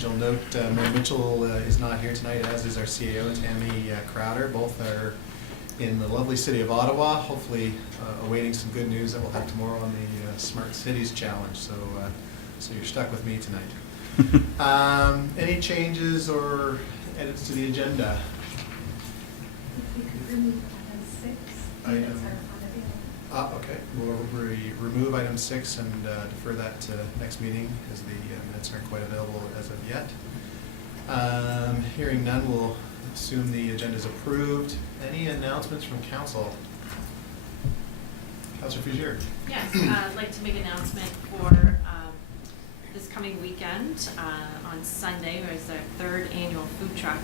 As you'll note, Mayor Mitchell is not here tonight, as is our CAO, Tammy Crowder. Both are in the lovely city of Ottawa, hopefully awaiting some good news that we'll have tomorrow on the Smart Cities Challenge. So you're stuck with me tonight. Any changes or edits to the agenda? We could remove item 6. Okay, we'll remove item 6 and defer that to next meeting, as the minutes aren't quite available as of yet. Hearing none, we'll assume the agenda is approved. Any announcements from council? Councillor Fugier. Yes, I'd like to make an announcement for this coming weekend. On Sunday, there's our 3rd annual food truck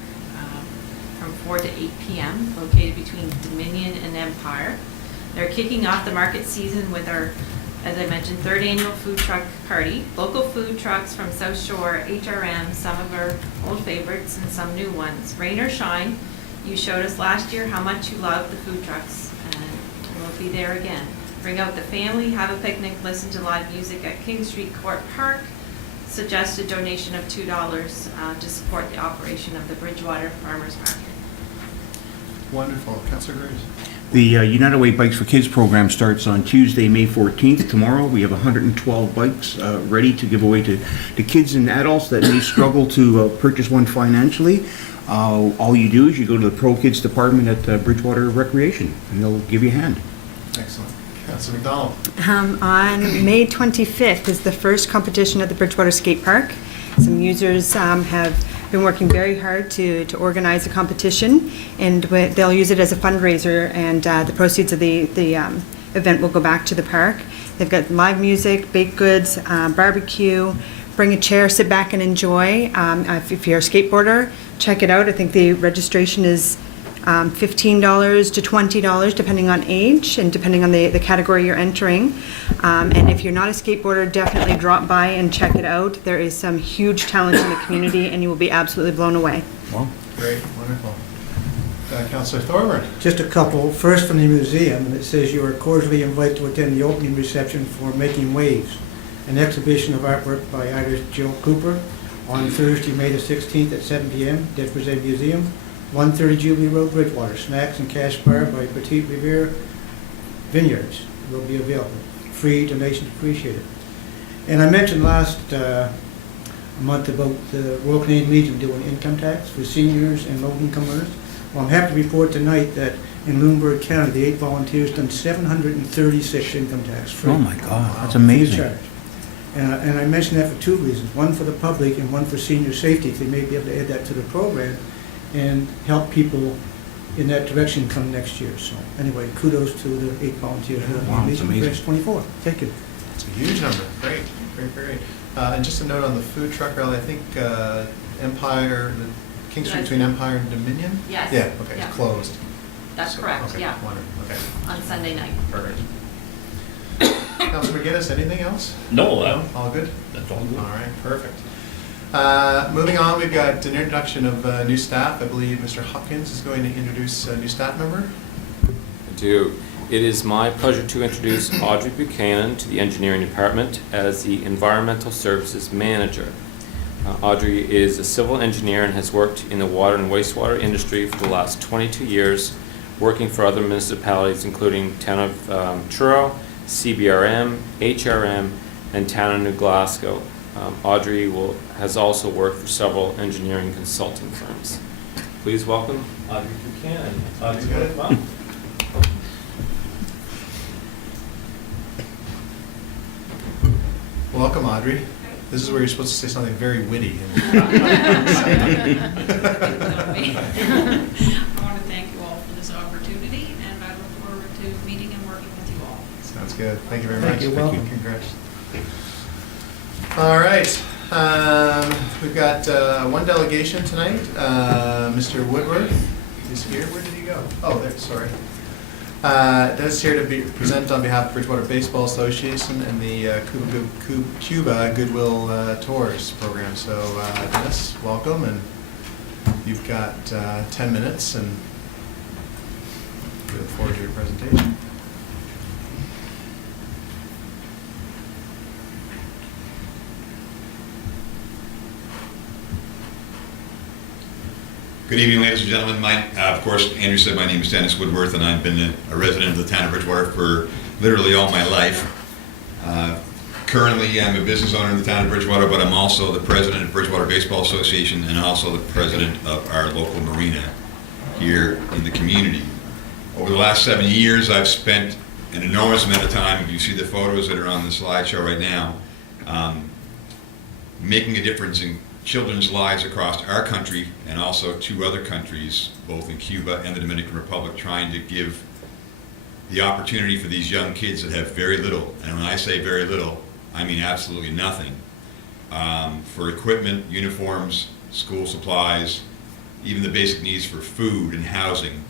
from 4 to 8 p.m. located between Dominion and Empire. They're kicking off the market season with our, as I mentioned, 3rd annual food truck party. Local food trucks from South Shore, HRM, some of our old favorites and some new ones. Rain or shine, you showed us last year how much you love the food trucks, and we'll be there again. Bring out the family, have a picnic, listen to live music at King Street Court Park. Suggested donation of $2 to support the operation of the Bridgewater Farmers Market. Wonderful. Councillor Graves. The United Way Bikes for Kids program starts on Tuesday, May 14th. Tomorrow we have 112 bikes ready to give away to kids and adults that may struggle to purchase one financially. All you do is you go to the Pro Kids department at Bridgewater Recreation and they'll give you a hand. Excellent. Councillor McDonald. On May 25th is the first competition at the Bridgewater Skate Park. Some users have been working very hard to organize a competition, and they'll use it as a fundraiser, and the proceeds of the event will go back to the park. They've got live music, baked goods, barbecue. Bring a chair, sit back and enjoy. If you're a skateboarder, check it out. I think the registration is $15 to $20 depending on age and depending on the category you're entering. And if you're not a skateboarder, definitely drop by and check it out. There is some huge talent in the community and you will be absolutely blown away. Well, great, wonderful. Councillor Thorburn. Just a couple. First from the museum, and it says you are cordially invited to attend the opening reception for Making Waves, an exhibition of artwork by artist Jill Cooper on Thursday, May the 16th at 7 p.m. Dead Museum, 130 Jubilee Road, Bridgewater. Snacks and cash bar by Petit Riviere Vineyards will be available. Free donations appreciated. And I mentioned last month about the Royal Canadian Legion doing income tax for seniors and low-income earners. Well, I'm happy to report tonight that in Lunenburg County, the 8 volunteers done 736 income tax free. Oh my God, that's amazing. Free of charge. And I mentioned that for 2 reasons. One for the public and one for senior safety. They may be able to add that to the program and help people in that direction come next year. So anyway, kudos to the 8 volunteers. Wow, it's amazing. 24. Thank you. It's a huge number. Great, great, great. And just a note on the food truck rally, I think Empire, the King Street between Empire and Dominion? Yes. Yeah, okay, Yeah. it's closed. That's So, correct, okay, yeah. Wonderful, okay, On Sunday night. perfect. Councilor McGinnis, anything else? No, All good? that's all good. All right, perfect. Moving on, we've got an introduction of new staff. I believe Mr. Hopkins is going to introduce a new staff member. I do. It is my pleasure to introduce Audrey Buchanan to the Engineering Department as the Environmental Services Manager. Audrey is a civil engineer and has worked in the water and wastewater industry for the last 22 years, working for other municipalities including Town of Truro, CBRM, HRM, and Town of New Glasgow. Audrey has also worked for several engineering consulting firms. Please welcome Audrey Buchanan. Audrey, Good. welcome. Welcome, Audrey. This is where you're supposed to say something very witty. I want to thank you all for this opportunity, and I look forward to meeting and working with you all. Sounds good. Thank you very Thank much. you. Welcome. Congrats. All right. We've got one delegation tonight. Mr. Woodward is here. Where did he go? Oh, there. Sorry. Dennis is here to present on behalf of Bridgewater Baseball Association and the Cuba Goodwill Tours program. So, Dennis, welcome, and you've got 10 minutes, and we look forward to your presentation. Good evening, ladies and gentlemen. Of course, Andrew said my name is Dennis Woodworth, and I've been a resident of the town of Bridgewater for literally all my life. Currently, I'm a business owner in the town of Bridgewater, but I'm also the president of Bridgewater Baseball Association and also the president of our local marina here in the community. Over the last 7 years, I've spent an enormous amount of time, you see the photos that are on the slideshow right now, making a difference in children's lives across our country and also 2 other countries, both in Cuba and the Dominican Republic, trying to give the opportunity for these young kids that have very little, and when I say very little, I mean absolutely nothing, for equipment, uniforms, school supplies, even the basic needs for food and housing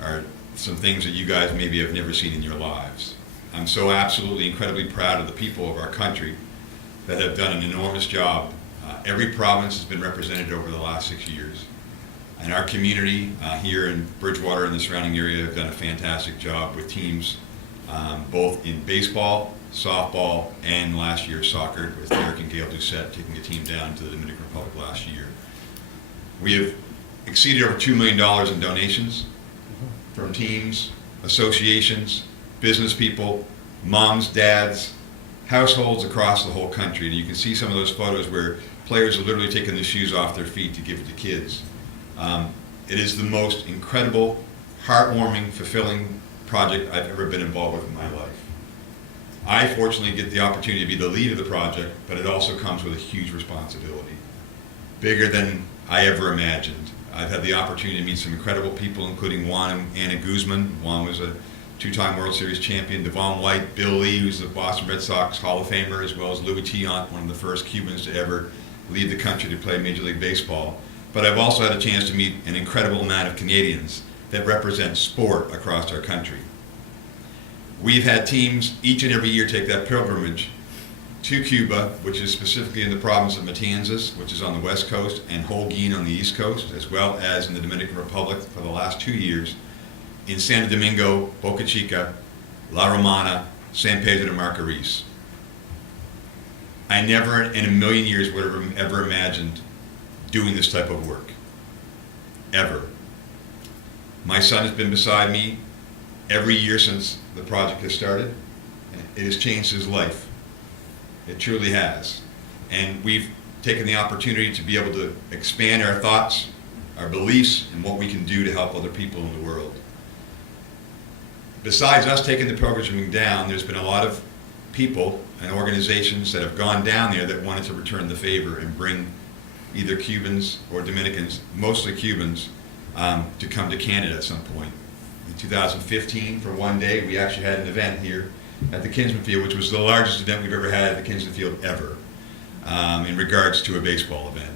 are some things that you guys maybe have never seen in your lives. I'm so absolutely incredibly proud of the people of our country that have done an enormous job. Every province has been represented over the last 6 years. And our community here in Bridgewater and the surrounding area have done a fantastic job with teams both in baseball, softball, and last year soccer with Derek and Gail Doucette taking a team down to the Dominican Republic last year. We have exceeded over $2 million in donations from teams, associations, business people, moms, dads, households across the whole country. And you can see some of those photos where players are literally taking the shoes off their feet to give it to kids. It is the most incredible, heartwarming, fulfilling project I've ever been involved with in my life. I fortunately get the opportunity to be the lead of the project, but it also comes with a huge responsibility, bigger than I ever imagined. I've had the opportunity to meet some incredible people, including Juan and Anna Guzman. Juan was a 2-time World Series champion. Devon White, Bill Lee, who's the Boston Red Sox Hall of Famer, as well as Louis Tiant, one of the first Cubans to ever lead the country to play Major League Baseball. But I've also had a chance to meet an incredible amount of Canadians that represent sport across our country. We've had teams each and every year take that pilgrimage to Cuba, which is specifically in the province of Matanzas, which is on the west coast, and Holguin on the east coast, as well as in the Dominican Republic for the last 2 years, in Santo Domingo, Boca Chica, La Romana, San Pedro de Macorís. I never in a million years would have ever imagined doing this type of work, ever. My son has been beside me every year since the project has started. It has changed his life. It truly has. And we've taken the opportunity to be able to expand our thoughts, our beliefs, and what we can do to help other people in the world. Besides us taking the pilgrimage down, there's been a lot of people and organizations that have gone down there that wanted to return the favor and bring either Cubans or Dominicans, mostly Cubans, to come to Canada at some point. In 2015, for one day, we actually had an event here at the Kinsman Field, which was the largest event we've ever had at the Kinsman Field ever, in regards to a baseball event.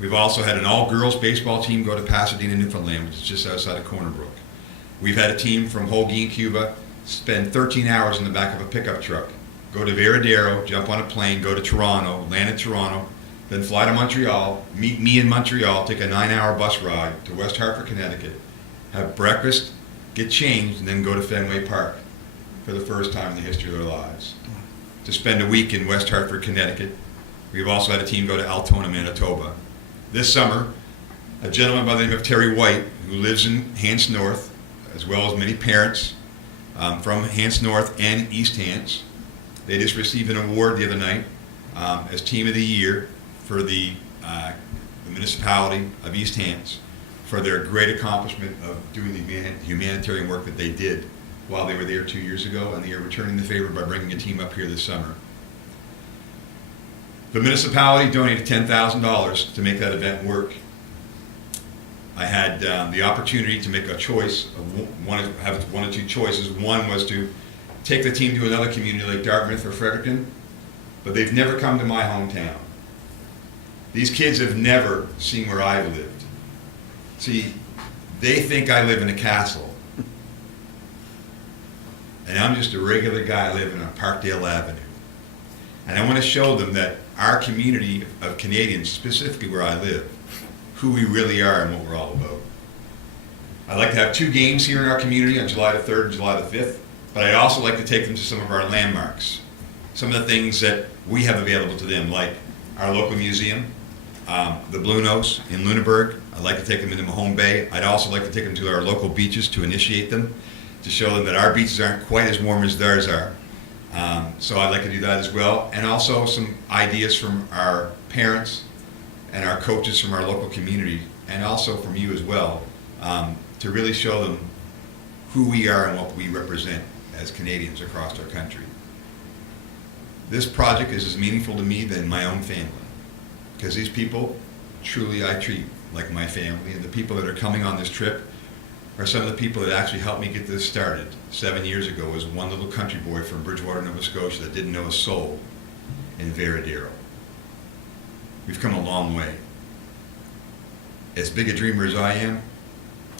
We've also had an all-girls baseball team go to Pasadena, Newfoundland, which is just outside of Corner Brook. We've had a team from Holguin, Cuba, spend 13 hours in the back of a pickup truck, go to Veradero, jump on a plane, go to Toronto, land in Toronto, then fly to Montreal, meet me in Montreal, take a 9-hour bus ride to West Hartford, Connecticut, have breakfast, get changed, and then go to Fenway Park for the first time in the history of their lives. To spend a week in West Hartford, Connecticut. We've also had a team go to Altona, Manitoba. This summer, a gentleman by the name of Terry White, who lives in Hants North, as well as many parents from Hants North and East Hants. They just received an award the other night as Team of the Year for the municipality of East Hants for their great accomplishment of doing the humanitarian work that they did while they were there 2 years ago, and they are returning the favor by bringing a team up here this summer. The municipality donated $10,000 to make that event work. I had the opportunity to make a choice of one of 2 choices. One was to take the team to another community like Dartmouth or Fredericton, but they've never come to my hometown. These kids have never seen where I've lived. See, they think I live in a castle, and I'm just a regular guy living on Parkdale Avenue. And I want to show them that our community of Canadians, specifically where I live, who we really are and what we're all about. I'd like to have 2 games here in our community on July the 3rd and July the 5th, but I'd also like to take them to some of our landmarks, some of the things that we have available to them, like our local museum, the Blue Nose in Lunenburg, I'd like to take them into Mahone Bay. I'd also like to take them to our local beaches to initiate them, to show them that our beaches aren't quite as warm as theirs are. So I'd like to do that as well. And also some ideas from our parents and our coaches from our local community, and also from you as well, to really show them who we are and what we represent as Canadians across our country. This project is as meaningful to me than my own family, because these people truly I treat like my family, and the people that are coming on this trip are some of the people that actually helped me get this started 7 years ago as one little country boy from Bridgewater, Nova Scotia that didn't know a soul in Veradero. We've come a long way. As big a dreamer as I am,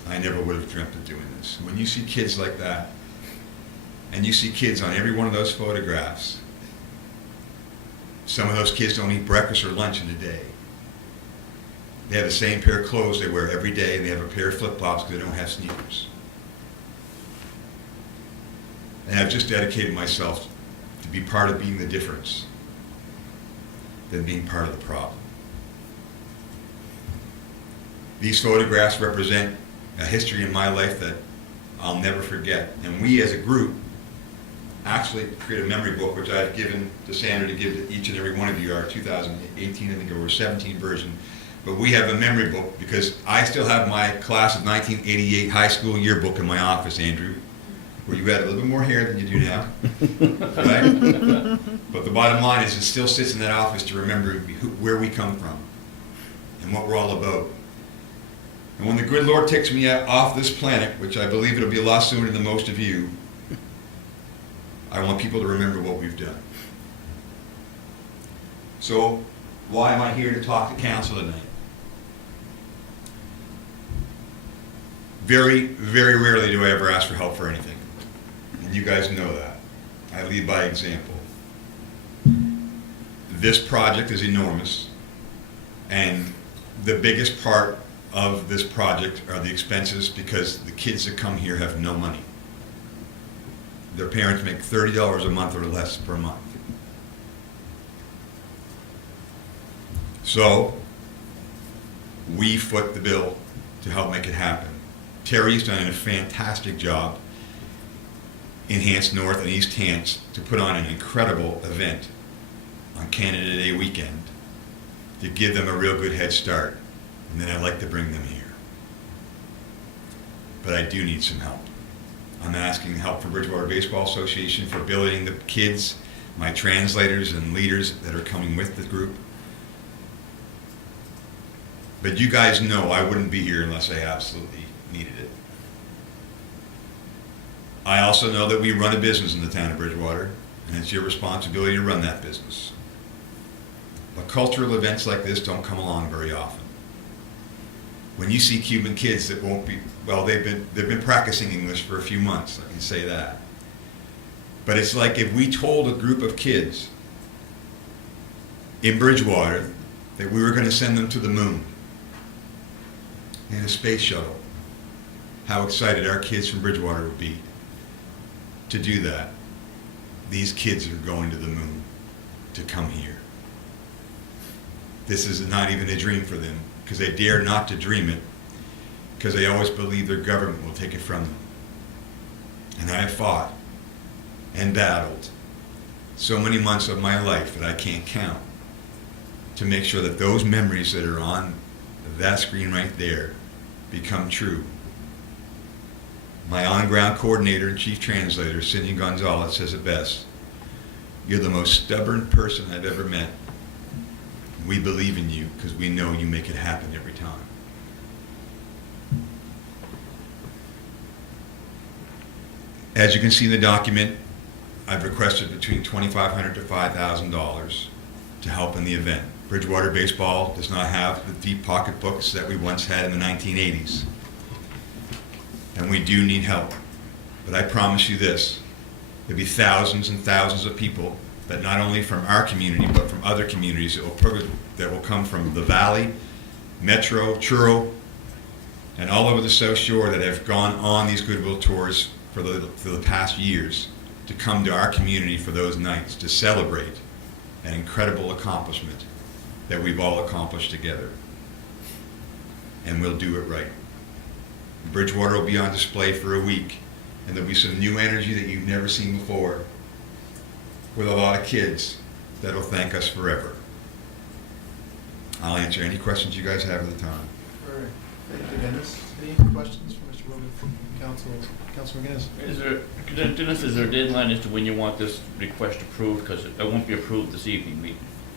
I never would have dreamt of doing this. When you see kids like that, and you see kids on every one of those photographs, some of those kids don't eat breakfast or lunch in a day. They have the same pair of clothes they wear every day, and they have a pair of flip-flops because they don't have sneakers. And I've just dedicated myself to be part of being the difference than being part of the problem. These photographs represent a history in my life that I'll never forget. And we as a group actually create a memory book, which I've given to Sandra to give to each and every one of you, our 2018, I think, or 17 version. But we have a memory book because I still have my class of 1988 high school yearbook in my office, Andrew, where you had a little bit more hair than you do now, right? But the bottom line is it still sits in that office to remember where we come from and what we're all about. And when the good Lord takes me off this planet, which I believe it'll be a lot sooner than most of you, I want people to remember what we've done. So, why am I here to talk to council tonight? Very, very rarely do I ever ask for help for anything. And you guys know that. I lead by example. This project is enormous, and the biggest part of this project are the expenses, because the kids that come here have no money. Their parents make $30 a month or less per month. So, we foot the bill to help make it happen. Terry's done a fantastic job in Hants North and East Hants to put on an incredible event on Canada Day weekend to give them a real good head start. And then I'd like to bring them here. But I do need some help. I'm asking help from Bridgewater Baseball Association for billeting the kids, my translators and leaders that are coming with the group. But you guys know I wouldn't be here unless I absolutely needed it. I also know that we run a business in the town of Bridgewater, and it's your responsibility to run that business. But cultural events like this don't come along very often. When you see Cuban kids that won't be, well, they've been practicing English for a few months, I can say that. But it's like if we told a group of kids in Bridgewater that we were going to send them to the moon in a space shuttle, how excited our kids from Bridgewater would be to do that. These kids are going to the moon to come here. This is not even a dream for them, because they dare not to dream it, because they always believe their government will take it from them. And I have fought and battled so many months of my life that I can't count to make sure that those memories that are on that screen right there become true. My on-ground coordinator and chief translator, Cindy Gonzalez, says it best. You're the most stubborn person I've ever met. We believe in you because we know you make it happen every time. As you can see in the document, I've requested between $2,500 to $5,000 to help in the event. Bridgewater Baseball does not have the deep pocketbooks that we once had in the 1980s. And we do need help. But I promise you this, there'll be thousands and thousands of people that not only from our community, but from other communities that will come from the Valley, Metro, Truro, and all over the South Shore that have gone on these Goodwill tours for the past years to come to our community for those nights to celebrate an incredible accomplishment that we've all accomplished together. and we'll do it right. Bridgewater will be on display for a week, and there'll be some new energy that you've never seen before with a lot of kids that'll thank us forever. I'll answer any questions you guys have at the time. All right, thank you, Dennis. Any questions from Mr. Woodward from Councilor McGinnis? Dennis, is there a deadline as to when you want this request approved? Because it won't be approved this evening.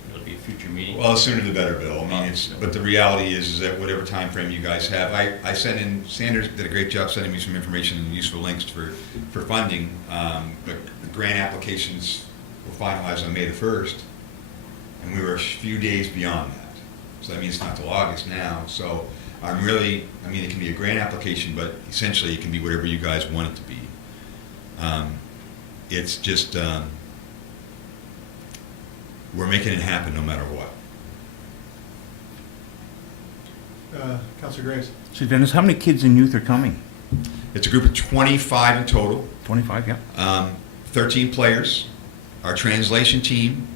It'll be a future meeting. Well, the sooner the better, Bill. I mean, but the reality is that whatever time frame you guys have, I sent in, Sanders did a great job sending me some information and useful links for funding. But the grant applications were finalized on May the 1st, and we were a few days beyond that. So that means it's not till August now. So it can be a grant application, but essentially it can be whatever you guys want it to be. It's just, we're making it happen no matter what. Councilor Graves? So Dennis, how many kids and youth are coming? It's a group of 25 in total. 25, yeah. 13 players, our translation team,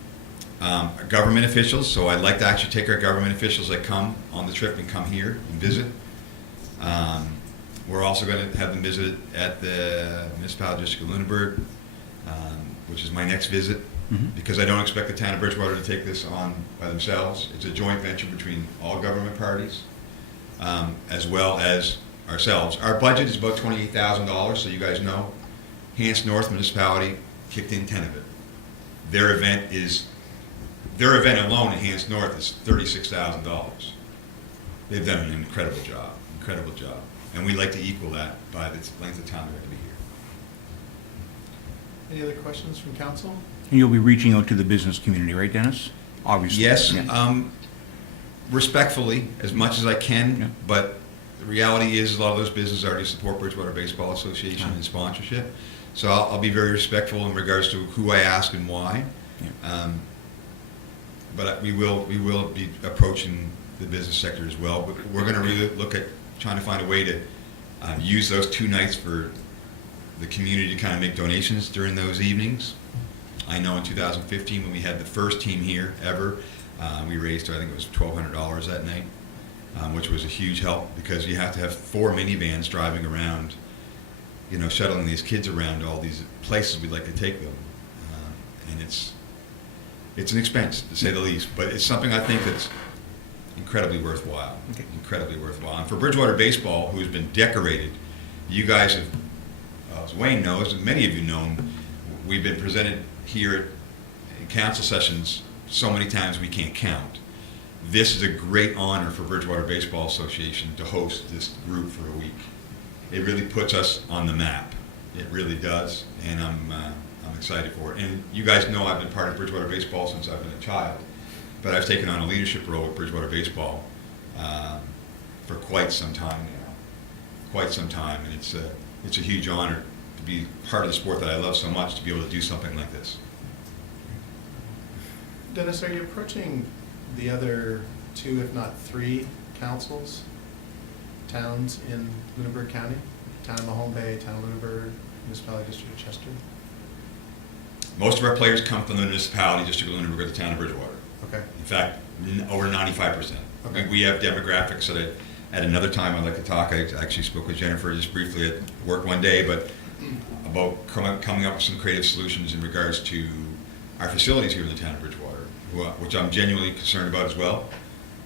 government officials, so I'd like to actually take our government officials that come on the trip and come here and visit. We're also going to have them visit at the Municipality District of Lunenburg, which is my next visit, because I don't expect the town of Bridgewater to take this on by themselves. It's a joint venture between all government parties, as well as ourselves. Our budget is about $28,000, so you guys know. Hants North Municipality kicked in 10 of it. Their event alone at Hants North is $36,000. They've done an incredible job, and we'd like to equal that by the length of time they're going to be here. Any other questions from council? And you'll be reaching out to the business community, right, Dennis? Obviously. Yes, Yeah. Respectfully, as much as I can, Yeah. but the reality is a lot of those businesses already support Bridgewater Baseball Association and sponsorship. So I'll be very respectful in regards to who I ask and why. Yeah. But we will be approaching the business sector as well. But we're going to really look at trying to find a way to use those 2 nights for the community to kind of make donations during those evenings. I know in 2015 when we had the first team here ever, we raised, I think it was $1,200 that night, which was a huge help because you have to have 4 minivans driving around, shuttling these kids around to all these places we'd like to take them. And it's an expense, to say the least, but it's something I think that's incredibly worthwhile. Okay. Incredibly worthwhile. And for Bridgewater Baseball, who's been decorated, you guys have, as Wayne knows, and many of you know, we've been presented here in council sessions so many times we can't count. This is a great honor for Bridgewater Baseball Association to host this group for a week. It really puts us on the map. It really does, and I'm excited for it. And you guys know I've been part of Bridgewater Baseball since I've been a child, but I've taken on a leadership role at Bridgewater Baseball for quite some time now. And it's a huge honor to be part of the sport that I love so much, to be able to do something like this. Dennis, are you approaching the other 2, if not 3 councils, towns in Lunenburg County? Town of Mahone Bay, Town of Lunenburg, Municipality District of Chester? Most of our players come from the Municipality District of Lunenburg or the Town of Bridgewater. Okay. In fact, over 95%. Okay. We have demographics that at another time I'd like to talk. I actually spoke with Jennifer just briefly at work one day, but about coming up with some creative solutions in regards to our facilities here in the town of Bridgewater, which I'm genuinely concerned about as well.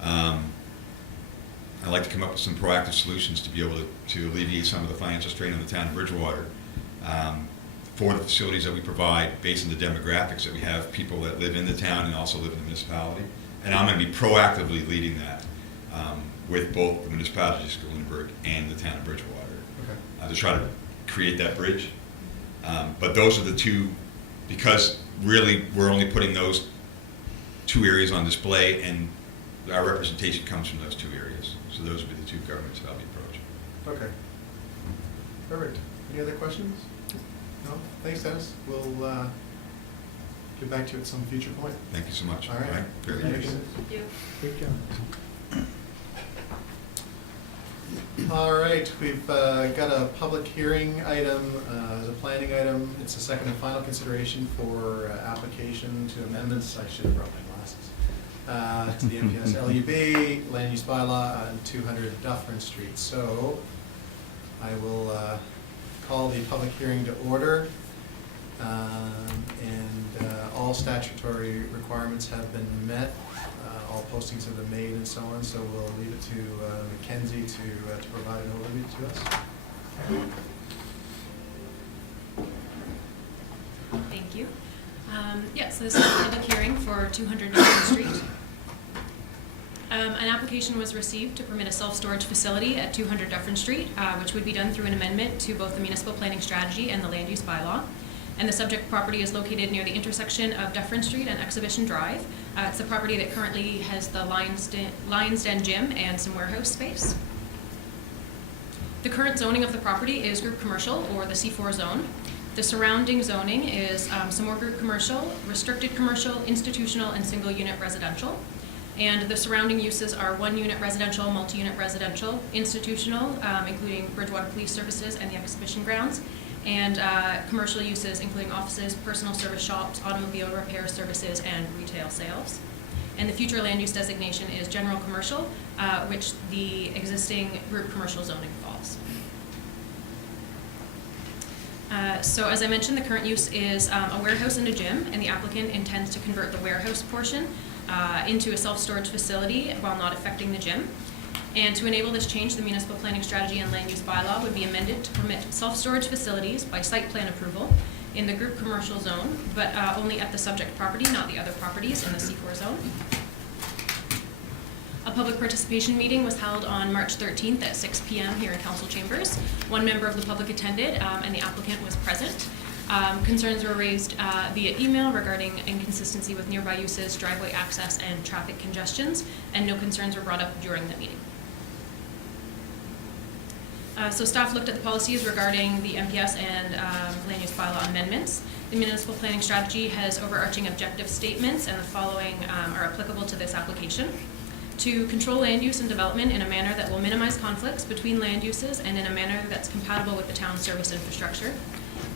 I'd like to come up with some proactive solutions to be able to alleviate some of the financial strain on the town of Bridgewater for the facilities that we provide based on the demographics that we have, people that live in the town and also live in the municipality. And I'm going to be proactively leading that with both the municipality of Lunenburg and the town of Bridgewater to try to create that bridge. But those are the 2, because really we're only putting those 2 areas on display, and our representation comes from those 2 areas. So those would be the 2 governments that I'll be approaching. Okay. Perfect. Any other questions? No? Thanks, Dennis. We'll get back to you at some future point. Thank you so much. All right. Very Thanks. appreciate it. Thank you. Great job. All right, we've got a public hearing item, as a planning item. It's a second and final consideration for application to amendments. I should have brought my glasses. to the MPS LUB land use bylaw on 200 Dufferin Street. So I will call the public hearing to order, and all statutory requirements have been met. All postings have been made and so on, so we'll leave it to Mackenzie to provide an overview to us. Thank you. So this is a public hearing for 200 Dufferin Street. An application was received to permit a self-storage facility at 200 Dufferin Street, which would be done through an amendment to both the municipal planning strategy and the land use bylaw. And the subject property is located near the intersection of Dufferin Street and Exhibition Drive. It's a property that currently has the Lions Den gym and some warehouse space. The current zoning of the property is group commercial, or the C4 zone. The surrounding zoning is some more group commercial, restricted commercial, institutional, and single unit residential. And the surrounding uses are 1-unit residential, multi-unit residential, institutional, including Bridgewater Police Services and the exhibition grounds, and commercial uses including offices, personal service shops, automobile repair services, and retail sales. And the future land use designation is general commercial, which the existing group commercial zoning falls. So as I mentioned, the current use is a warehouse and a gym, and the applicant intends to convert the warehouse portion into a self-storage facility while not affecting the gym. And to enable this change, the municipal planning strategy and land use bylaw would be amended to permit self-storage facilities by site plan approval in the group commercial zone, but only at the subject property, not the other properties in the C4 zone. A public participation meeting was held on March 13th at 6 p.m. here in council chambers. One member of the public attended, and the applicant was present. Concerns were raised via email regarding inconsistency with nearby uses, driveway access, and traffic congestions, and no concerns were brought up during the meeting. So staff looked at the policies regarding the MPS and land use bylaw amendments. The municipal planning strategy has overarching objective statements, and the following are applicable to this application. To control land use and development in a manner that will minimize conflicts between land uses and in a manner that's compatible with the town's service infrastructure.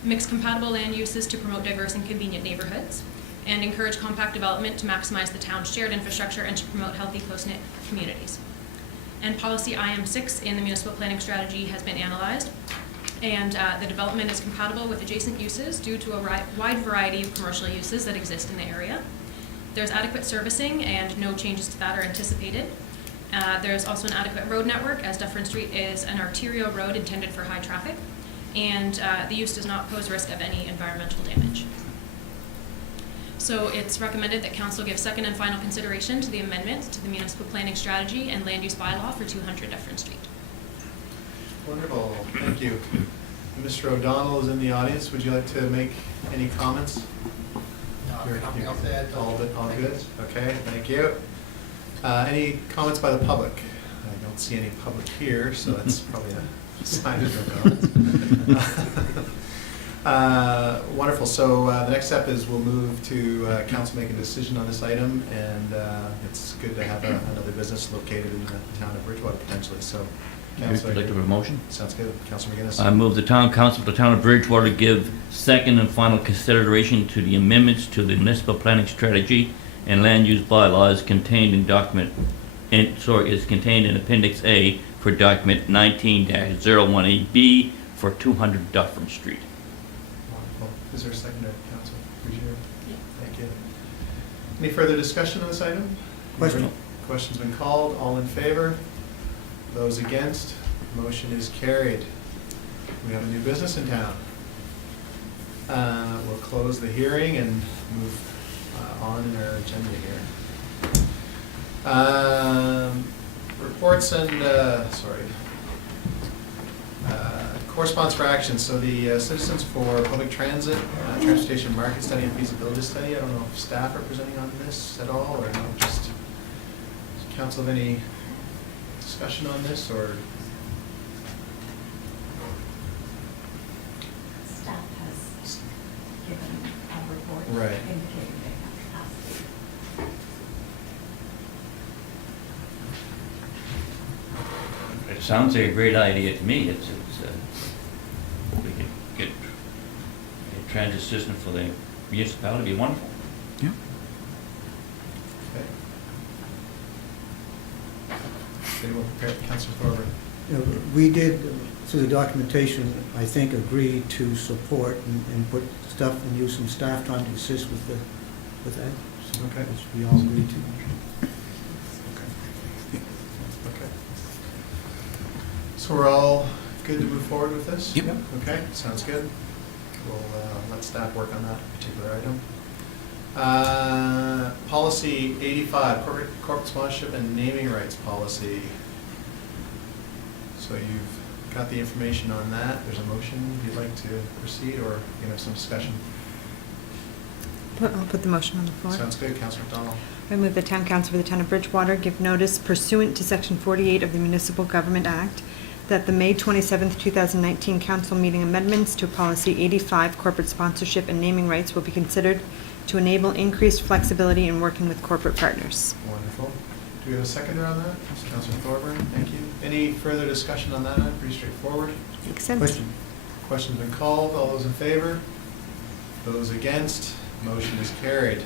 Mix compatible land uses to promote diverse and convenient neighborhoods, and encourage compact development to maximize the town's shared infrastructure and to promote healthy, close-knit communities. And policy IM6 in the municipal planning strategy has been analyzed, and the development is compatible with adjacent uses due to a wide variety of commercial uses that exist in the area. There's adequate servicing, and no changes to that are anticipated. There's also an adequate road network, as Dufferin Street is an arterial road intended for high traffic, and the use does not pose risk of any environmental damage. So it's recommended that council give second and final consideration to the amendments to the municipal planning strategy and land use bylaw for 200 Dufferin Street. Wonderful, thank you. Mr. O'Donnell is in the audience. Would you like to make any comments? Nothing else to add. All good? Okay, thank you. Any comments by the public? I don't see any public here, so that's probably a sign of no comments. Wonderful. So the next step is we'll move to council make a decision on this item, and it's good to have another business located in the town of Bridgewater potentially. So, Would you like to have a motion? Sounds good. Councilor McGinnis. I move the town council of the town of Bridgewater give second and final consideration to the amendments to the municipal planning strategy and land use bylaws contained in is contained in Appendix A for document 19-018B for 200 Dufferin Street. Wonderful. Is there a seconder, council? Appreciate it. Yeah. Thank you. Any further discussion on this item? Question. Question's been called. All in favor? Those against? Motion is carried. We have a new business in town. We'll close the hearing and move on in our agenda here. Reports and, correspondence for action. So the Citizens for Public Transit, Transportation Market Study and Feasibility Study. I don't know if staff are presenting on this at all, or no, just, does council have any discussion on this, or? Staff has given a report Right. indicating they have capacity. It sounds like a great idea to me. It's we could get a transit system for the municipality, it'd be wonderful. Yeah. Okay. Anyone prepared? Councillor Thorburn. You know, we did, through the documentation, I think, agree to support and put stuff and use some staff time to assist with that. So Okay. that's we all agreed to. Okay. So we're all good to move forward with this? Yep. Okay, sounds good. We'll let staff work on that particular item. Policy 85, corporate sponsorship and naming rights policy. So you've got the information on that. There's a motion. You'd like to proceed, or you can have some discussion? I'll put the motion on the floor. Sounds good. Councillor McDonald. I move the town council for the town of Bridgewater give notice pursuant to section 48 of the Municipal Government Act that the May 27th, 2019 council meeting amendments to policy 85 corporate sponsorship and naming rights will be considered to enable increased flexibility in working with corporate partners. Wonderful. Do we have a seconder on that? Councillor Thorburn, thank you. Any further discussion on that? Pretty straightforward. Makes sense? Question? Question's been called. All those in favor? Those against? Motion is carried.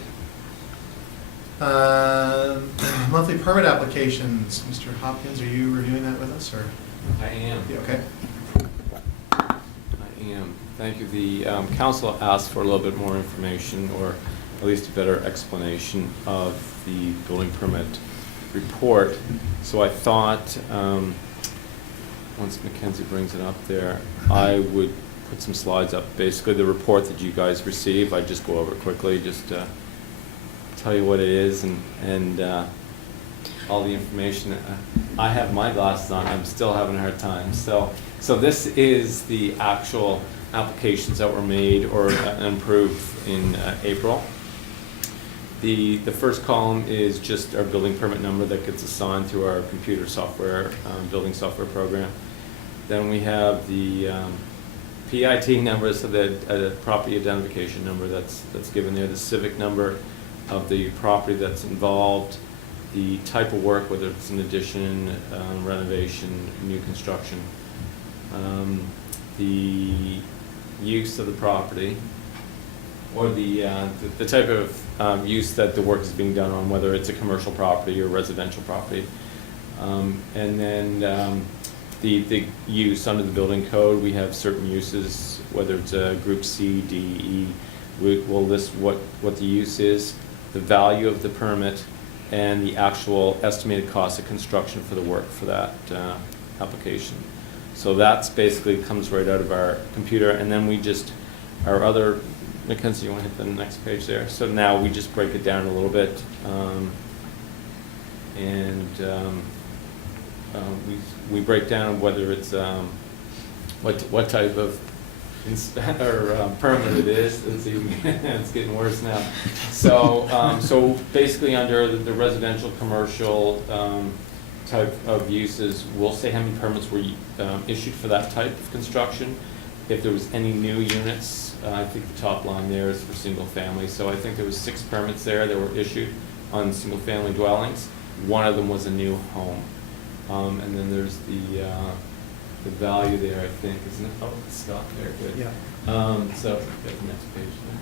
Monthly permit applications. Mr. Hopkins, are you reviewing that with us, or? I am. Yeah, okay. I am. Thank you. The council asked for a little bit more information, or at least a better explanation of the building permit report. So I thought, once Mackenzie brings it up there, I would put some slides up. Basically, the report that you guys receive, I just go over it quickly, just tell you what it is and all the information. I have my glasses on. I'm still having a hard time. So this is the actual applications that were made or improved in April. The first column is just our building permit number that gets assigned through our computer software, building software program. Then we have the PIT number, so the property identification number that's given there, the civic number of the property that's involved, the type of work, whether it's an addition, renovation, new construction, the use of the property, or the type of use that the work is being done on, whether it's a commercial property or residential property. And then the use under the building code, we have certain uses, whether it's a group C, D, E, we'll list what the use is, the value of the permit, and the actual estimated cost of construction for the work for that application. So that's basically comes right out of our computer, and then we just, our other, Mackenzie, you want to hit the next page there? So now we just break it down a little bit, we break down whether it's what type of permit it is. It's getting worse now. So basically under the residential, commercial type of uses, we'll say how many permits were issued for that type of construction. If there was any new units, I think the top line there is for single family. So I think there was 6 permits there that were issued on single family dwellings. One of them was a new home. And then there's the value there, I think, isn't it? Oh, it's Scott there, good. Yeah. So get the next page there.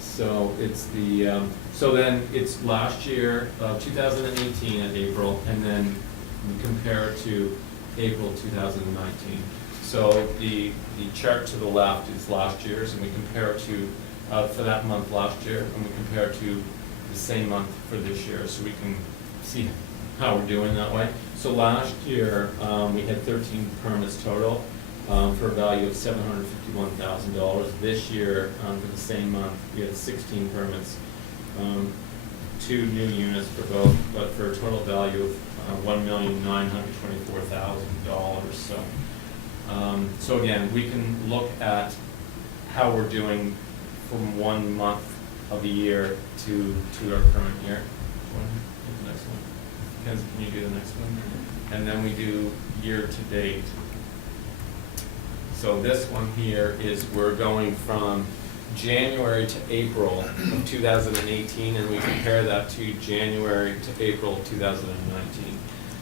So it's the, so then it's last year, 2018 in April, and then we compare it to April 2019. So the chart to the left is last year's, and we compare it to, for that month last year, and we compare it to the same month for this year, so we can see how we're doing that way. So last year, we had 13 permits total for a value of $751,000. This year, for the same month, we had 16 permits, 2 new units for both, but for a total value of $1,924,000. So again, we can look at how we're doing from 1 month of the year to our current year. The next one. Kenzie, can you do the next one? And then we do year to date. So this one here is we're going from January to April of 2018, and we compare that to January to April 2019.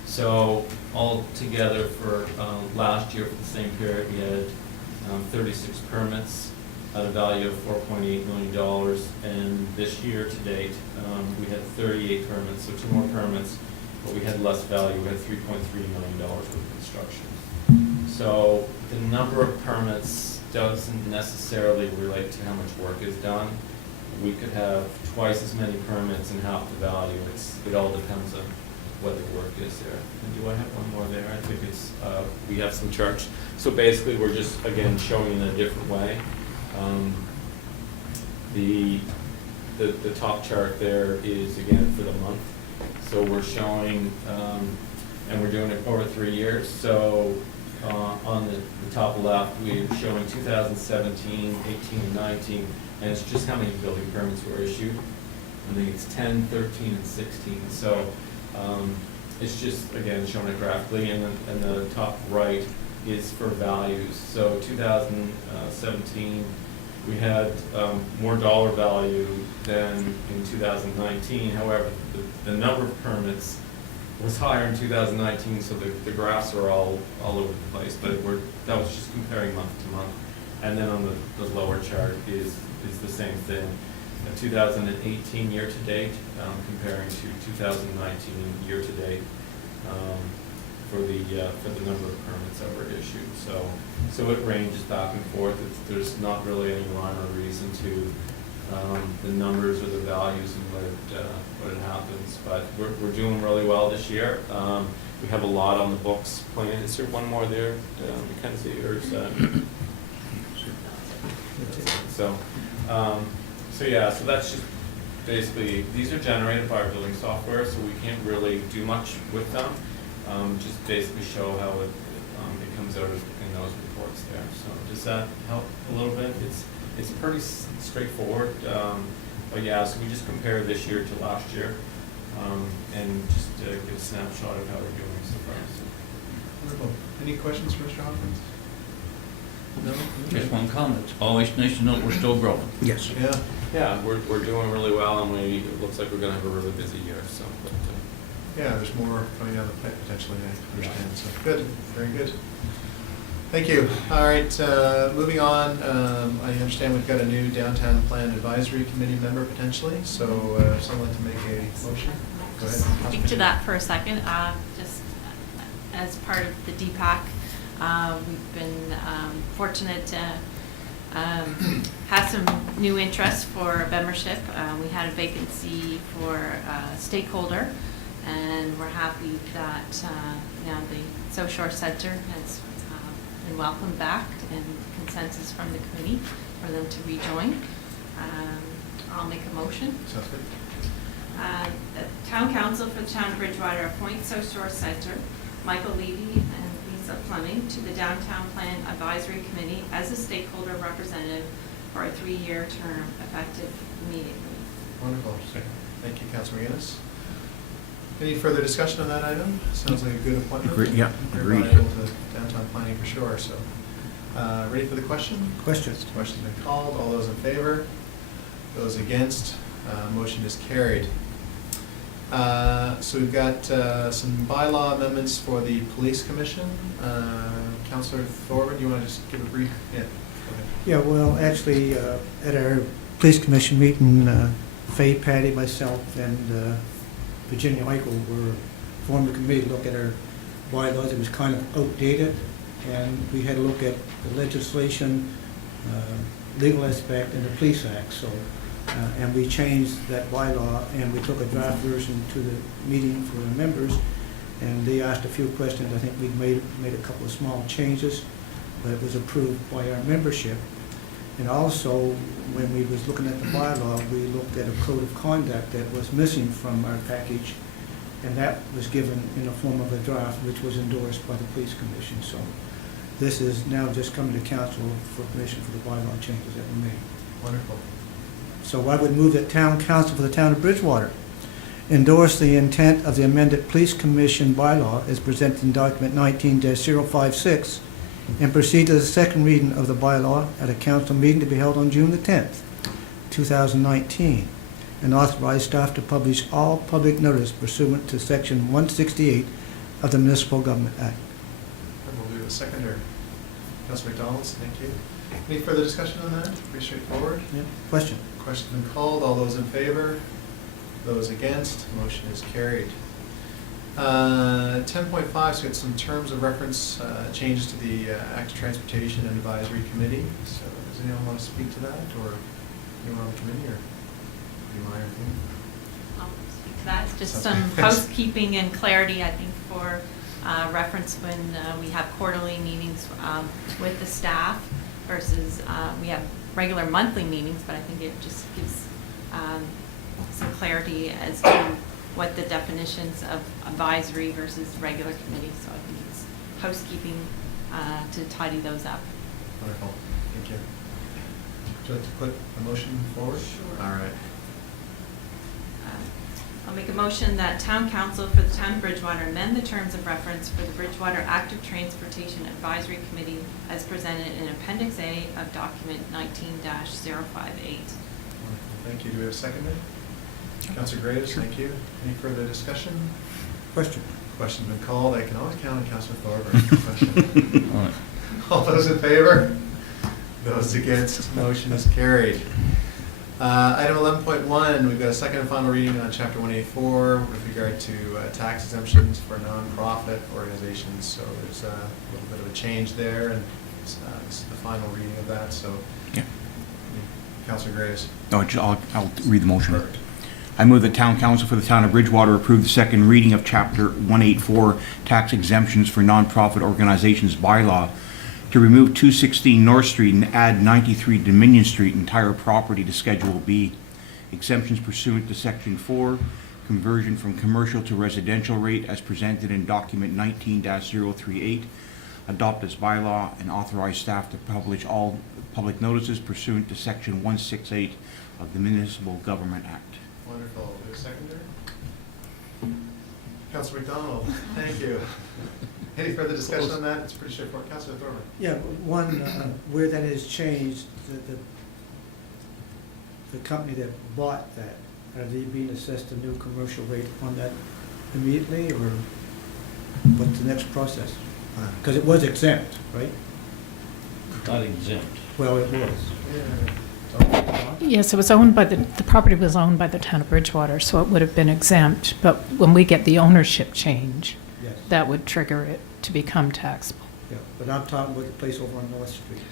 So all together for last year for the same period, we had 36 permits, at a value of $4.8 million. And this year to date, we had 38 permits, so 2 more permits, but we had less value. We had $3.3 million worth of construction. So the number of permits doesn't necessarily relate to how much work is done. We could have twice as many permits and half the value. It all depends on what the work is there. And do I have one more there? I think it's, we have some charts. So basically, we're just, again, showing in a different way. The top chart there is, again, for the month. So we're showing, and we're doing it over 3 years. So on the top left, we're showing 2017, 18, and 19, and it's just how many building permits were issued. I think it's 10, 13, and 16. So it's just, again, showing it graphically, and the top right is for values. So 2017, we had more dollar value than in 2019. However, the number of permits was higher in 2019, so the graphs are all over the place, but that was just comparing month to month. And then on the lower chart is the same thing. 2018 year to date, comparing to 2019 year to date for the number of permits that were issued. So it ranges back and forth. There's not really any rhyme or reason to the numbers or the values and what it happens. But we're doing really well this year. We have a lot on the books planned. Is there one more there, Mackenzie, or is that? So yeah, so that's just basically, these are generated by our building software, so we can't really do much with them. Just basically show how it comes out in those reports there. So does that help a little bit? It's pretty straightforward. But yeah, so we just compare this year to last year, and just get a snapshot of how we're doing so far. Wonderful. Any questions for Mr. Hopkins? No? Just one comment. It's always nice to know we're still growing. Yes. Yeah. Yeah, we're doing really well, and it looks like we're going to have a really busy year. So, Yeah, there's more coming down the pipe potentially, I understand. So good, very good. Thank you. All right, moving on. I understand we've got a new downtown plan advisory committee member potentially. So someone to make a motion. Go ahead. Speak to that for a second. Just as part of the DPAC, we've been fortunate to have some new interest for membership. We had a vacancy for stakeholder, and we're happy that now the South Shore Center has been welcomed back and consensus from the committee for them to rejoin. I'll make a motion. Sounds good. The Town Council for the Town of Bridgewater appoints South Shore Center, Michael Levy and Lisa Fleming to the Downtown Plan Advisory Committee as a stakeholder representative for a 3-year term effective immediately. Wonderful. Thank you, Councilor McGinnis. Any further discussion on that item? Sounds like a good appointment. Yeah, Very agreed. valuable to downtown planning for sure. So, ready for the question? Questions? Question's been called. All those in favor? Those against? Motion is carried. So we've got some bylaw amendments for the police commission. Councillor Thorburn, you want to just give a brief? Yeah. Go ahead. Yeah, well, actually, at our police commission meeting, Faye, Patty, myself, and Virginia Michael formed a committee to look at our bylaws. It was kind of outdated, and we had to look at the legislation, legal aspect, and the police act. So, and we changed that bylaw, and we took a draft version to the meeting for the members, and they asked a few questions. I think we made a couple of small changes, but it was approved by our membership. And also, when we was looking at the bylaw, we looked at a code of conduct that was missing from our package, and that was given in the form of a draft, which was endorsed by the police commission. So this is now just coming to council for permission for the bylaw changes that were made. Wonderful. So I would move that town council for the town of Bridgewater endorse the intent of the amended police commission bylaw as presented in document 19-056 and proceed to the second reading of the bylaw at a council meeting to be held on June the 10th, 2019, and authorize staff to publish all public notice pursuant to section 168 of the Municipal Government Act. And we'll do a seconder. Councillor McDonald, thank you. Any further discussion on that? Pretty straightforward. Yeah. Question? Question been called. All those in favor? Those against? Motion is carried. 10.5, so we got some terms of reference changes to the Active Transportation and Advisory Committee. So does anyone want to speak to that, or anyone on the committee, or pretty minor thing? I'll speak to that. It's just Sounds some good. housekeeping and clarity, I think, for reference when we have quarterly meetings with the staff versus we have regular monthly meetings, but I think it just gives some clarity as to what the definitions of advisory versus regular committee. So I think it's housekeeping to tidy those up. Wonderful. Thank you. Would you like to put a motion forward? Sure. All right. I'll make a motion that Town Council for the Town of Bridgewater amend the terms of reference for the Bridgewater Active Transportation Advisory Committee as presented in Appendix A of document 19-058. Wonderful. Thank you. Do we have a second? Councilor Graves, thank you. Any further discussion? Question? Question's been called. I can always count on Councilor Thorburn. Question. All right. All those in favor? Those against? Motion is carried. Item 11.1, we've got a second and final reading on Chapter 184 with regard to tax exemptions for nonprofit organizations. So there's a little bit of a change there, and this is the final reading of that. So, Yeah. Councilor Graves. No, I'll read the motion. Perfect. I move that Town Council for the Town of Bridgewater approve the second reading of Chapter 184 Tax Exemptions for Nonprofit Organizations bylaw to remove 216 North Street and add 93 Dominion Street entire property to Schedule B. Exemptions pursuant to Section 4, conversion from commercial to residential rate as presented in document 19-038. Adopt as bylaw and authorize staff to publish all public notices pursuant to Section 168 of the Municipal Government Act. Wonderful. Do a seconder? Councilor McDonald, thank you. Any further discussion on that? It's pretty straightforward. Councilor Thorburn. Yeah, one, where that is changed, the company that bought that, are they being assessed a new commercial rate on that immediately, or what's the next process? Because it was exempt, right? Not exempt. Well, it was. Yeah. Yes, it was owned by the property was owned by the town of Bridgewater, so it would have been exempt. But when we get the ownership change, Yes. that would trigger it to become taxable. Yeah, but I'm talking about the place over on North Street.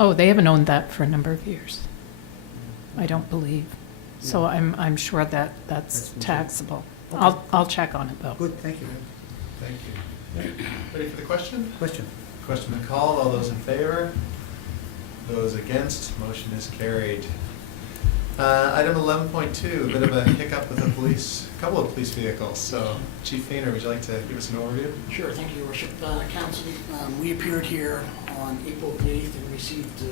Oh, they haven't owned that for a number of years, I don't believe. So I'm sure that that's That's taxable. Okay. I'll check on it, though. Good, thank you. Thank you. Ready for the question? Question? Question been called. All those in favor? Those against? Motion is carried. Item 11.2, a bit of a hiccup with a couple of police vehicles. So, Chief Fainer, would you like to give us an overview? Sure, thank you, Your Worship. Council, we appeared here on April the 8th and received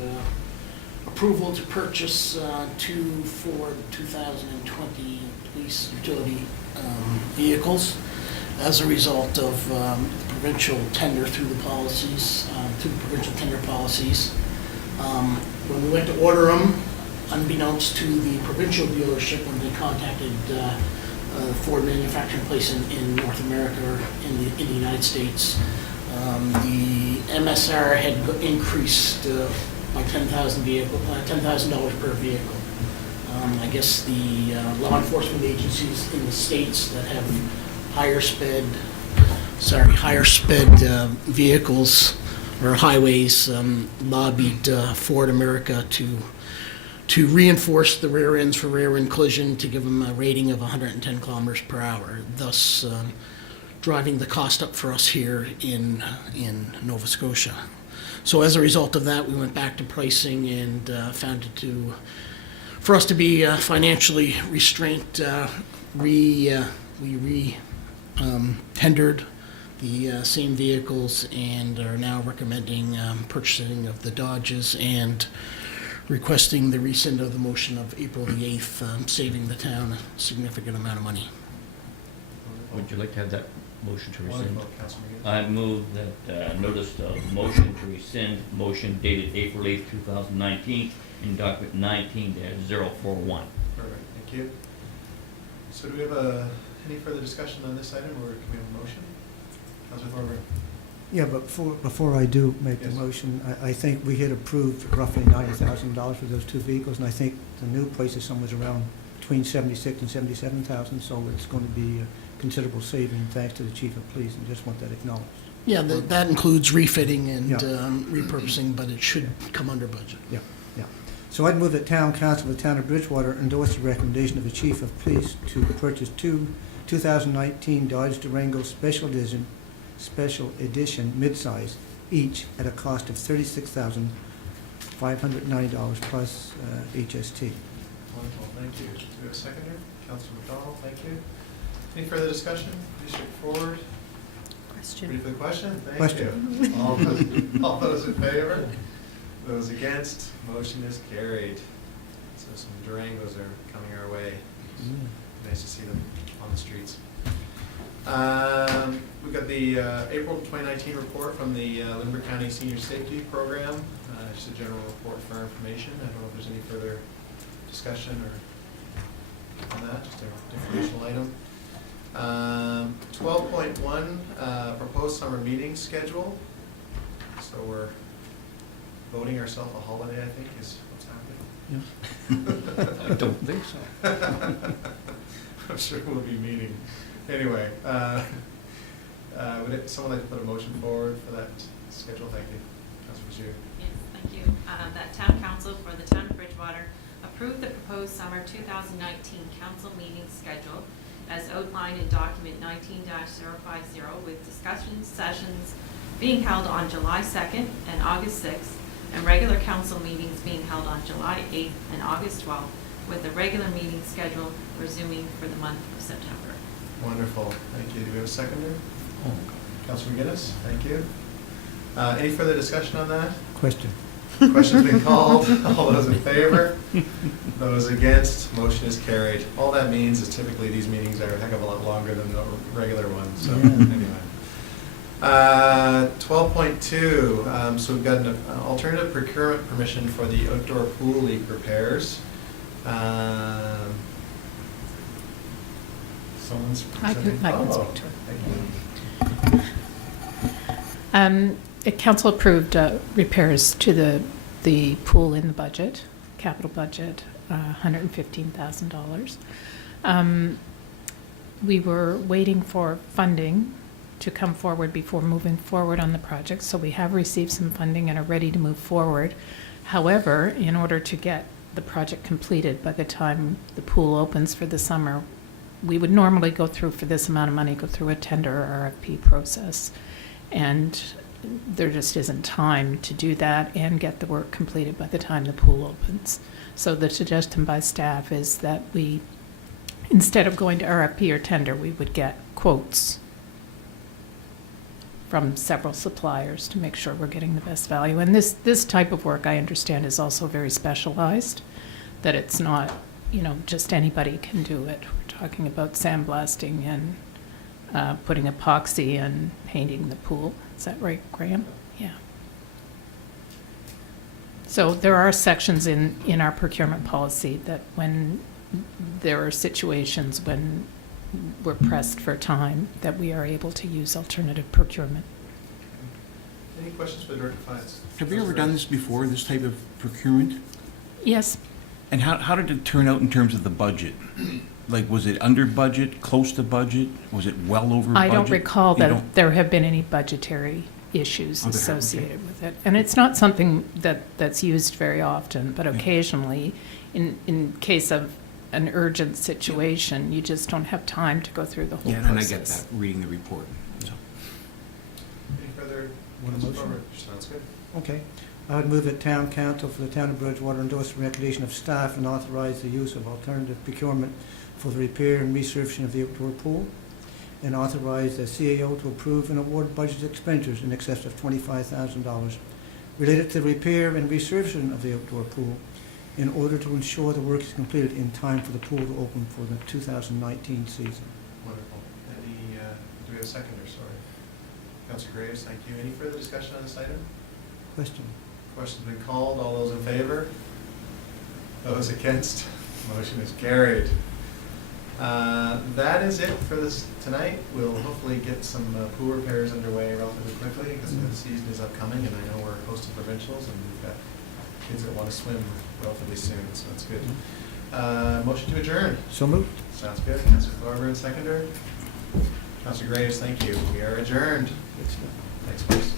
approval to purchase two Ford 2020 police utility vehicles as a result of the provincial tender through the policies, through the provincial tender policies. When we went to order them, unbeknownst to the provincial dealership, when they contacted Ford manufacturing place in North America or in the United States, the MSR had increased by $10,000 per vehicle. I guess the law enforcement agencies in the states that have higher sped vehicles or highways lobbied Ford America to reinforce the rear ends for rear end collision to give them a rating of 110 kilometers per hour, thus driving the cost up for us here in Nova Scotia. So as a result of that, we went back to pricing and found it for us to be financially restrained. We tendered the same vehicles and are now recommending purchasing of the Dodges and requesting the rescind of the motion of April the 8th, saving the town a significant amount of money. Would you like to have that motion to rescind? Wonderful, Councilor McGee. I move that notice of motion to rescind, motion dated April 8th, 2019, in document 19-041. Perfect, thank you. So do we have any further discussion on this item, or can we have a motion? Councilor Thorburn. Yeah, but before I do make the Yes. motion, I think we had approved roughly $90,000 for those two vehicles, and I think the new price is somewhere around between 76 and 77,000, so it's going to be a considerable saving thanks to the chief of police, and just want that acknowledged. Yeah, that includes refitting and Yeah. repurposing, but it should come under budget. Yeah, yeah. So I'd move that town council of the town of Bridgewater endorse the recommendation of the chief of police to purchase two 2019 Dodge Durango Special Edition midsize, each at a cost of $36,590 plus HST. Wonderful, thank you. Do we have a seconder? Councilor McDonald, thank you. Any further discussion? Pretty straightforward. Ready Question. for the question? Thank Question. you. All those in favor? Those against? Motion is carried. So some Durangos are coming our way. Nice to see them on the streets. We've got the April 2019 report from the Lindbergh County Senior Safety Program. Just a general report for our information. I don't know if there's any further discussion or on that, just an informational item. 12.1, proposed summer meeting schedule. So we're voting ourselves a holiday, I think, is what's happening. I don't think so. I'm sure we'll be meeting. Anyway, would someone like to put a motion forward for that schedule? Thank you. Councilor Bashir. Yes, thank you. That town council for the town of Bridgewater approved the proposed summer 2019 council meeting schedule as outlined in document 19-050 with discussion sessions being held on July 2nd and August 6th and regular council meetings being held on July 8th and August 12th with the regular meeting schedule resuming for the month of September. Wonderful. Thank you. Do we have a seconder? Councilor McGinnis, thank you. Any further discussion on that? Question. Question's been called. All those in favor? Those against? Motion is carried. All that means is typically these meetings are a heck of a lot longer than the regular ones, so anyway. 12.2, so we've got an alternative procurement permission for the outdoor pool leak repairs. Someone's I can presenting. speak to it. Thank you. The council approved repairs to the pool in the budget, capital budget, $115,000. We were waiting for funding to come forward before moving forward on the project, so we have received some funding and are ready to move forward. However, in order to get the project completed by the time the pool opens for the summer, we would normally go through, for this amount of money, go through a tender or RFP process. And there just isn't time to do that and get the work completed by the time the pool opens. So the suggestion by staff is that we, instead of going to RFP or tender, we would get quotes from several suppliers to make sure we're getting the best value. And this type of work, I understand, is also very specialized, that it's not, just anybody can do it. We're talking about sandblasting and putting epoxy and painting the pool. Is that right, Graham? Yeah. So there are sections in our procurement policy that when there are situations when we're pressed for time, that we are able to use alternative procurement. Any questions for the Director of Finance? Have we ever done this before, this type of procurement? Yes. And how did it turn out in terms of the budget? Like, was it under budget, close to budget? Was it well over budget? I don't recall You that don't- there have been any budgetary issues Oh, there haven't, associated with it. And it's not something that's used very often, but occasionally, in case of an urgent situation, you just don't have time to go through the whole Yeah, process. and I get that, reading the report. So. Any further? Want a Councilor motion? Farmer? Sounds good. Okay. I would move that town council for the town of Bridgewater endorse the recommendation of staff and authorize the use of alternative procurement for the repair and resurfacing of the outdoor pool, and authorize the CAO to approve and award budget expenditures in excess of $25,000 related to the repair and resurfacing of the outdoor pool in order to ensure the work is completed in time for the pool to open for the 2019 season. Wonderful. Any, do we have a seconder? Sorry. Councilor Graves, thank you. Any further discussion on this item? Question. Question's been called. All those in favor? Those against? Motion is carried. That is it for this tonight. We'll hopefully get some pool repairs underway relatively quickly because the season is upcoming, and I know we're hosting provincials, and we've got kids that want to swim relatively soon, so that's good. Motion to adjourn. So moved. Sounds good. Councilor Thorburn, seconder. Councilor Graves, thank you. We are adjourned. Thanks, please.